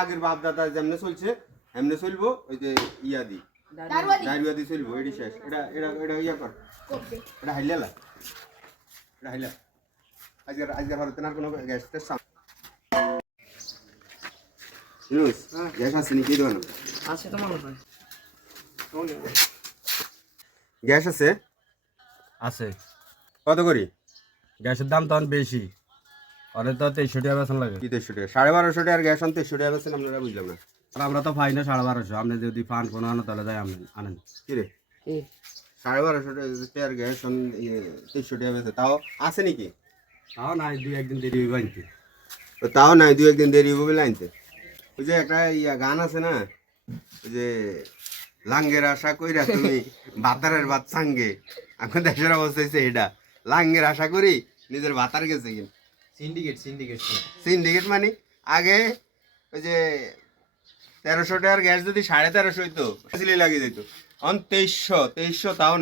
আগের বাপ দাদা যেমনে চলছে এমনি চলবো ওই যে ইয়া দি দারুয়া দি চলবো এটি শেষ এটা এটা এটা ইয়া কর এটা হাইলালা এটা হাইলা আজকে ভারতের আর কোনো গ্যাস টেস্ট ইউনুস গ্যাস আছে নাকি দোকানে আছে তো মনে হয় গ্যাস আছে আছে কত করি গ্যাসের দাম তখন বেশি অনেক তো 2300 টাকা বেতন লাগে কি 2300 টাকা 1250 টাকার গ্যাস আনতে 2300 টাকা বেছেন আপনারা বুঝলাম না আর আমরা তো পাই না 1250 আপনি যদি পান কোনো আনো তাহলে যাই আপনি আনেন কি রে 1250 টাকার গ্যাস 2300 টাকা বেছে তাও আছে নাকি তাও নাই 2-1 দিন দেরি হইব আনতে তাও নাই 2-1 দিন দেরি হবে বলে আনতে ওই যে একটা ইয়া গান আছে না ওই যে লাঙ্গের আশা কইরা তুমি বাতারের বাত সাঙ্গে এখন দেশের অবস্থা হচ্ছে এটা লাঙ্গের আশা করি নিজের বাতার গেছে কিন সিন্ডিকেট মানে আগে ওই যে 1300 টাকার গ্যাস যদি 1350 হইতো লাগিয়ে যেত এখন 2300 তাও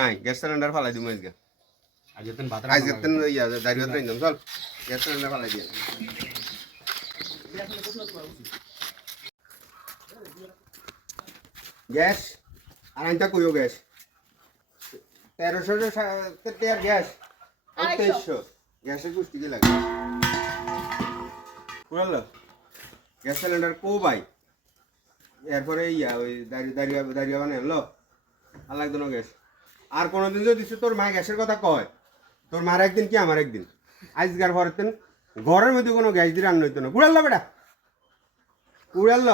নাই গ্যাস সিলিন্ডার ফালাই দিই আজকে আজকে ইয়া দাঁড়িয়ে চল গ্যাস সিলিন্ডার ফালাই দিয়ে গ্যাস আর আনটা কইও গ্যাস 1300 টাকার গ্যাস 2300 গ্যাসের গুষ্টি দিয়ে লাগে বুঝলো গ্যাস সিলিন্ডার কো ভাই এরপরে ইয়া ওই দাঁড়িয়ে বানাই লো আর লাগতো না গ্যাস আর কোনোদিন যদি তোর মা গ্যাসের কথা কয় তোর মার একদিন কি আমার একদিন আজকার পরের দিন ঘরের মধ্যে কোনো গ্যাস দিয়ে রান্না হইতো না কুড়াল বেটা কুড়াল